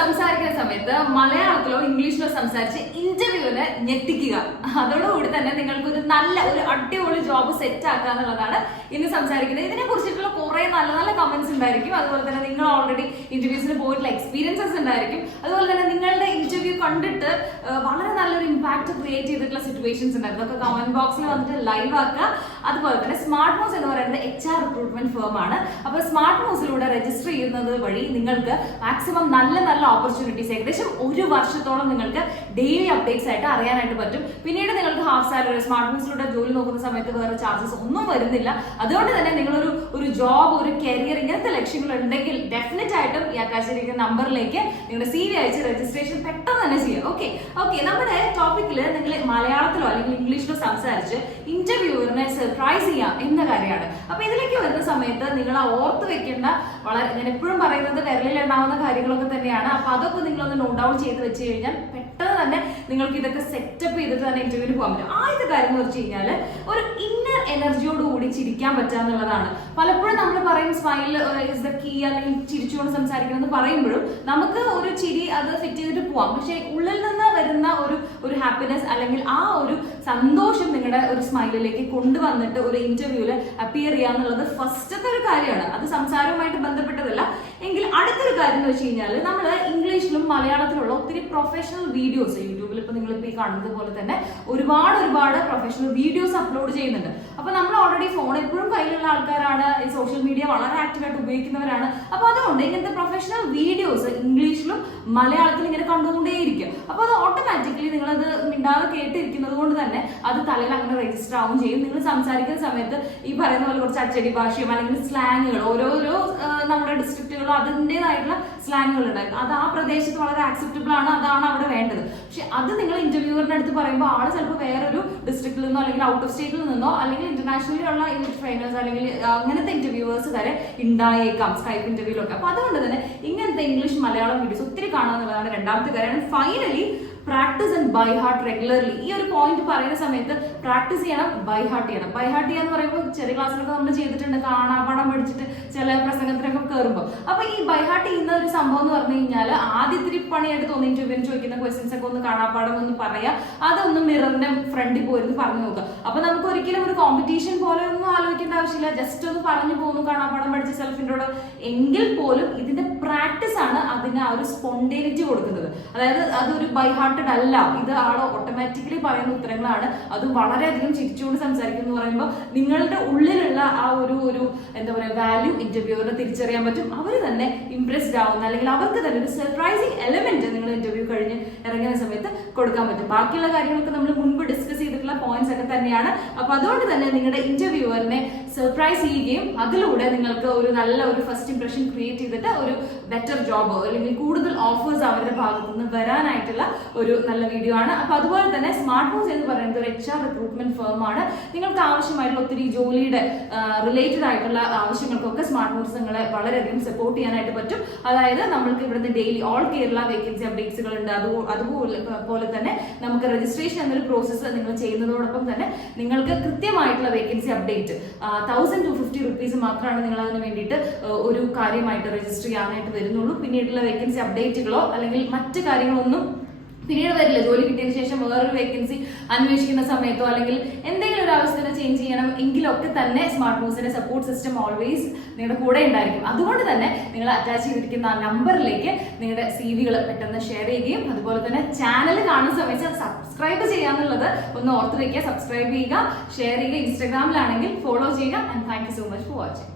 സംസാരിക്കുന്ന സമയത്ത് മലയാളത്തിലോ ഇംഗ്ലീഷിലോ സംസാരിച്ച് ഇന്റർവ്യൂവിന് ഞെട്ടിക്കുക. അതോടുകൂടി തന്നെ നിങ്ങൾക്ക് ഒരു നല്ല ഒരു അടിപൊളി ജോബ് സെറ്റ് ആക്കുക എന്നുള്ളതാണ് ഇന്ന് സംസാരിക്കുന്നത്. ഇതിനെ കുറിച്ചിട്ടുള്ള കുറെ നല്ല നല്ല കമന്റ്സ് ഉണ്ടായിരിക്കും. അതുപോലെ തന്നെ നിങ്ങൾ ഓൾറെഡി ഇന്റർവ്യൂസിന് പോയിട്ടുള്ള എക്സ്പീരിയൻസസ് ഉണ്ടായിരിക്കും. അതുപോലെ തന്നെ നിങ്ങളുടെ ഇന്റർവ്യൂ കണ്ടിട്ട് വളരെ നല്ലൊരു ഇമ്പാക്ട് ക്രിയേറ്റ് ചെയ്തിട്ടുള്ള സിറ്റുവേഷൻസ് ഉണ്ട് അതൊക്കെ കമന്റ് ബോക്സിൽ വന്നിട്ട് ലൈവ് ആക്കുക. അതുപോലെ തന്നെ സ്മാർട്ട് മൂസ് എന്ന് പറയുന്നത് എച്ച് ആർ റിക്രൂട്ട്മെന്റ് ഫേം ആണ്. അപ്പോൾ സ്മാർട്ട് മൂസിലൂടെ രജിസ്റ്റർ ചെയ്യുന്നത് വഴി നിങ്ങൾക്ക് മാക്സിമം നല്ല നല്ല ഓപ്പർച്യൂണിറ്റീസ് ഏകദേശം ഒരു വർഷത്തോളം നിങ്ങൾക്ക് ഡെയിലി അപ്ഡേറ്റ്സ് ആയിട്ട് അറിയാനായിട്ട് പറ്റും. പിന്നീട് നിങ്ങൾക്ക് ഹാഫ് സാലറി സ്മാർട്ട് മൂസിലൂടെ ജോലി നോക്കുന്ന സമയത്ത് വേറെ ചാർജസ് ഒന്നും വരുന്നില്ല. അതുകൊണ്ട് തന്നെ നിങ്ങളൊരു ഒരു ജോബ് ഒരു കരിയർ ഇങ്ങനത്തെ ലക്ഷ്യങ്ങൾ ഉണ്ടെങ്കിൽ ഡെഫിനറ്റ് ആയിട്ടും ഈ അക്കാശിരിക്കുന്ന നമ്പറിലേക്ക് നിങ്ങളുടെ സി വി അയച്ച് രജിസ്ട്രേഷൻ പെട്ടെന്ന് തന്നെ ചെയ്യാം. ഓക്കെ ഓക്കെ നമ്മുടെ ടോപ്പിക്കിൽ നിങ്ങൾ മലയാളത്തിലോ അല്ലെങ്കിൽ ഇംഗ്ലീഷിലോ സംസാരിച്ച് ഇന്റർവ്യൂവറിനെ സർപ്രൈസ് ചെയ്യാം എന്ന കാര്യമാണ്. അപ്പൊ ഇതിലേക്ക് വരുന്ന സമയത്ത് നിങ്ങൾ ഓർത്ത് വെക്കേണ്ട വളരെ ഞാൻ എപ്പോഴും പറയുന്നത് വിരലിൽ ഉണ്ടാവുന്ന കാര്യങ്ങളൊക്കെ തന്നെയാണ്. അപ്പൊ അതൊക്കെ നിങ്ങൾ ഒന്ന് നോട്ട് ഡൗൺ ചെയ്ത് വെച്ച് കഴിഞ്ഞാൽ പെട്ടെന്ന് തന്നെ നിങ്ങൾക്ക് ഇതൊക്കെ സെറ്റപ്പ് ചെയ്തിട്ട് തന്നെ ഇന്റർവ്യൂവിന് പോകാൻ പറ്റും. ആദ്യത്തെ കാര്യം എന്ന് വെച്ച് കഴിഞ്ഞാൽ ഒരു ഇന്നർ എനർജിയോട് കൂടി ചിരിക്കാൻ പറ്റുക എന്നുള്ളതാണ്. പലപ്പോഴും നമ്മൾ പറയും സ്മൈൽ ഇസ് ദ കീ അല്ലെങ്കിൽ ചിരിച്ചുകൊണ്ട് സംസാരിക്കണം എന്ന് പറയുമ്പോഴും നമുക്ക് ഒരു ചിരി അത് ഫിറ്റ് ചെയ്തിട്ട് പോവാം. പക്ഷേ ഉള്ളിൽ നിന്ന് വരുന്ന ഒരു ഒരു ഹാപ്പിനെസ് അല്ലെങ്കിൽ ആ ഒരു സന്തോഷം നിങ്ങളുടെ ഒരു സ്മൈലിലേക്ക് കൊണ്ടുവന്നിട്ട് ഒരു ഇന്റർവ്യൂവിൽ അപ്പിയർ ചെയ്യുക എന്നുള്ളത് ഫസ്റ്റത്തെ ഒരു കാര്യമാണ്. അത് സംസാരവുമായിട്ട് ബന്ധപ്പെട്ടതല്ല. എങ്കിൽ അടുത്തൊരു കാര്യം എന്ന് വെച്ച് കഴിഞ്ഞാൽ നമ്മൾ ഇംഗ്ലീഷിലും മലയാളത്തിലുള്ള ഒത്തിരി പ്രൊഫഷണൽ വീഡിയോസ് ഈ കാണുന്നത് പോലെ തന്നെ ഒരുപാട് ഒരുപാട് പ്രൊഫഷണൽ വീഡിയോസ് അപ്ലോഡ് ചെയ്യുന്നുണ്ട്. അപ്പൊ നമ്മൾ ഓൾറെഡി ഫോൺ എപ്പോഴും കയ്യിലുള്ള ആൾക്കാരാണ്. ഈ സോഷ്യൽ മീഡിയ വളരെ ആക്റ്റീവായിട്ട് ഉപയോഗിക്കുന്നവരാണ്. അപ്പൊ അതുകൊണ്ട് ഇങ്ങനത്തെ പ്രൊഫഷണൽ വീഡിയോസ് ഇംഗ്ലീഷിലും മലയാളത്തിലും ഇങ്ങനെ കണ്ടുകൊണ്ടേയിരിക്കും. അപ്പൊ അത് ഓട്ടോമാറ്റിക്കലി നിങ്ങളത് മിണ്ടാതെ കേട്ടിരിക്കുന്നത് കൊണ്ട് തന്നെ അത് തലയിൽ അങ്ങനെ രജിസ്റ്റർ ആവും ചെയ്യും. നിങ്ങൾ സംസാരിക്കുന്ന സമയത്ത് ഈ പറയുന്ന പോലെ കുറച്ച് അച്ചടി ഭാഷയും അല്ലെങ്കിൽ സ്ലാങ്ങുകൾ ഓരോരോ ആ, നമ്മുടെ ഡിസ്ട്രിക്റ്റുകളും അതിന്റെതായിട്ടുള്ള സ്ലാങ്ങുകൾ ഉണ്ടായിരുന്നു. അത് ആ പ്രദേശത്ത് വളരെ ആക്സെപ്റ്റബിൾ ആണ് അതാണ് അവിടെ വേണ്ടത്. പക്ഷെ അത് നിങ്ങൾ ഇന്റർവ്യൂവറിന്റെ അടുത്ത് പറയുമ്പോൾ ആൾ ചിലപ്പോൾ വേറൊരു ഡിസ്ട്രിക്റ്റിൽ നിന്നോ അല്ലെങ്കിൽ ഔട്ട് ഓഫ് സ്റ്റേറ്റിൽ നിന്നോ അല്ലെങ്കിൽ ഇന്റർനാഷണലിലുള്ള ഇംഗ്ലീഷ് ട്രെയിനേഴ്സ് അല്ലെങ്കിൽ അങ്ങനത്തെ ഇന്റർവ്യൂവേഴ്സ് വരെ ഉണ്ടായേക്കാം സ്കൈപ്പ് ഇന്റർവ്യൂലൊക്കെ അപ്പൊ അതുകൊണ്ട് തന്നെ ഇങ്ങനത്തെ ഇംഗ്ലീഷ് മലയാളം വീഡിയോസ് ഒത്തിരി കാണാന്നുള്ളതാണ് രണ്ടാമത്തെ കാര്യം. Finally practice and by heart regularly ഈ ഒരു പോയിന്റ് പറയുന്ന സമയത്ത് പ്രാക്ടീസ് ചെയ്യണം ബൈ ഹാർട്ട് ചെയ്യണം. ബൈ ഹാർട്ട് ചെയ്യാന്ന് പറയുമ്പോൾ ചെറിയ ക്ലാസ്സിലൊക്കെ നമ്മൾ ചെയ്തിട്ടുണ്ട് കാണാ പടം പഠിച്ചിട്ട് ചില പ്രസംഗത്തിനൊക്കെ കയറുമ്പോൾ അപ്പൊ ഈ ബൈ ഹാർട്ട് ചെയ്യുന്ന ഒരു സംഭവം എന്ന് പറഞ്ഞു കഴിഞ്ഞാൽ ആദ്യത്തിരി പണിയായിട്ട് തോന്നി ഇന്റർവ്യൂവിന് ചോദിക്കുന്ന ക്വസ്റ്റ്യൻസ് ഒക്കെ ഒന്ന് കാണാപ്പാടം ഒന്ന് പറയാ. അതൊന്ന് മിററിന്റെ ഫ്രണ്ടിൽ പോയിരുന്നു പറഞ്ഞു നോക്കുക അപ്പൊ നമുക്ക് ഒരിക്കലും ഒരു കോമ്പറ്റീഷൻ പോലെ ഒന്നും ആലോചിക്കേണ്ട ആവശ്യമില്ല. ജസ്റ്റ് ഒന്ന് പറഞ്ഞു പോകുന്നു കാണാപ്പാടം പഠിച്ച സെൽഫിന്റെ എങ്കിൽ പോലും ഇതിന്റെ പ്രാക്ടീസ് ആണ് അതിന് ആ ഒരു സ്പോണ്ടേനിറ്റി കൊടുക്കുന്നത്. അതായത് അതൊരു ബൈ ഹാർട്ടഡ് അല്ല. ഇത് ആൾ ഓട്ടോമാറ്റിക്കലി പറയുന്ന ഉത്തരങ്ങളാണ്. അത് വളരെയധികം ചിരിച്ചുകൊണ്ട് സംസാരിക്കുന്നു പറയുമ്പോൾ നിങ്ങളുടെ ഉള്ളിലുള്ള ആ ഒരു ഒരു എന്താ പറയുക വാല്യൂ ഇന്റർവ്യൂവിനെ തിരിച്ചറിയാൻ പറ്റും. അവർ തന്നെ ഇംപ്രസ്ഡ് ആവുന്ന അല്ലെങ്കിൽ അവർക്ക് തന്നെ ഒരു സർപ്രൈസിങ് എലമെന്റ് നിങ്ങൾ ഇന്റർവ്യൂ കഴിഞ്ഞ് ഇറങ്ങുന്ന സമയത്ത് കൊടുക്കാൻ പറ്റും. ബാക്കിയുള്ള കാര്യങ്ങളൊക്കെ നമ്മൾ മുൻപ് ഡിസ്കസ് ചെയ്തിട്ടുള്ള പോയിന്റ്സ് ഒക്കെ തന്നെയാണ്. അപ്പോൾ അതുകൊണ്ട് തന്നെ നിങ്ങളുടെ ഇന്റർവ്യൂവറിനെ സർപ്രൈസ് ചെയ്യുകയും അതിലൂടെ നിങ്ങൾക്ക് ഒരു നല്ല ഒരു ഫസ്റ്റ് ഇംപ്രഷൻ ക്രിയേറ്റ് ചെയ്തിട്ട് ഒരു ബെറ്റർ ജോബ് അല്ലെങ്കിൽ കൂടുതൽ ഓഫേഴ്സ് അവരുടെ ഭാഗത്തു നിന്ന് വരാനായിട്ടുള്ള ഒരു നല്ല വീഡിയോ ആണ്. അപ്പൊ അതുപോലെ തന്നെ സ്മാർട്ട് ഫോൺസ് എന്ന് പറയുന്നത് ഒരു എച്ച് ആർ റിക്രൂട്ട്മെന്റ് ഫേം ആണ്. നിങ്ങൾക്ക് ആവശ്യമായിട്ടുള്ള ഒത്തിരി ജോലിയുടെ റിലേറ്റഡ് ആയിട്ടുള്ള ആവശ്യങ്ങൾക്കൊക്കെ സ്മാർട്ട് ഫോൺസ് നിങ്ങളെ വളരെയധികം സപ്പോർട്ട് ചെയ്യാനായിട്ട് പറ്റും. അതായത് നമ്മൾക്ക് ഇവിടുന്ന് ഡെയിലി ഓൾ കേരള വേക്കൻസി അപ്ഡേറ്റ്സുകൾ ഉണ്ട്. അതുപോ- അതുപോലെ പോലെ തന്നെ നമുക്ക് രജിസ്ട്രേഷൻ എന്നൊരു പ്രോസസ്സ് നിങ്ങൾ ചെയ്യുന്നതോടൊപ്പം തന്നെ നിങ്ങൾക്ക് കൃത്യമായിട്ടുള്ള vacancy update thousand two fifty rupees മാത്രമാണ് നിങ്ങൾ അതിന് വേണ്ടിയിട്ട് ഒരു കാര്യമായിട്ട് രജിസ്റ്റർ ചെയ്യാനായിട്ട് വരുന്നുള്ളൂ. പിന്നീടുള്ള വേക്കൻസി അപ്ഡേറ്റുകളോ അല്ലെങ്കിൽ മറ്റു കാര്യങ്ങളൊന്നും പിന്നീട് വരില്ല. ജോലി കിട്ടിയതിന് ശേഷം വേറൊരു വേക്കൻസി അന്വേഷിക്കുന്ന സമയത്തോ അല്ലെങ്കിൽ എന്തെങ്കിലും ഒരു ആവശ്യത്തിന് ചേഞ്ച് ചെയ്യണം എങ്കിലൊക്കെ തന്നെ സ്മാർട്ട് ഫോൺസിന്റെ സപ്പോർട്ട് സിസ്റ്റം ഓൾവേസ് നിങ്ങളുടെ കൂടെ ഉണ്ടായിരിക്കും. അതുകൊണ്ട് തന്നെ നിങ്ങൾ അറ്റാച്ച് ചെയ്തിരിക്കുന്ന ആ നമ്പറിലേക്ക് നിങ്ങളുടെ സി വികൾ പെട്ടെന്ന് ഷെയർ ചെയ്യുകയും അതുപോലെ തന്നെ ചാനൽ കാണുന്ന സമയത്ത് സബ്സ്ക്രൈബ് ചെയ്യാന്നുള്ളത് ഒന്ന് ഓർത്ത് വയ്ക്കുക സബ്സ്ക്രൈബ് ചെയ്യുക ഷെയർ ചെയ്യുക ഇൻസ്റ്റാഗ്രാമിലാണെങ്കിൽ ഫോളോ ചെയ്യുക and thank you so much for watching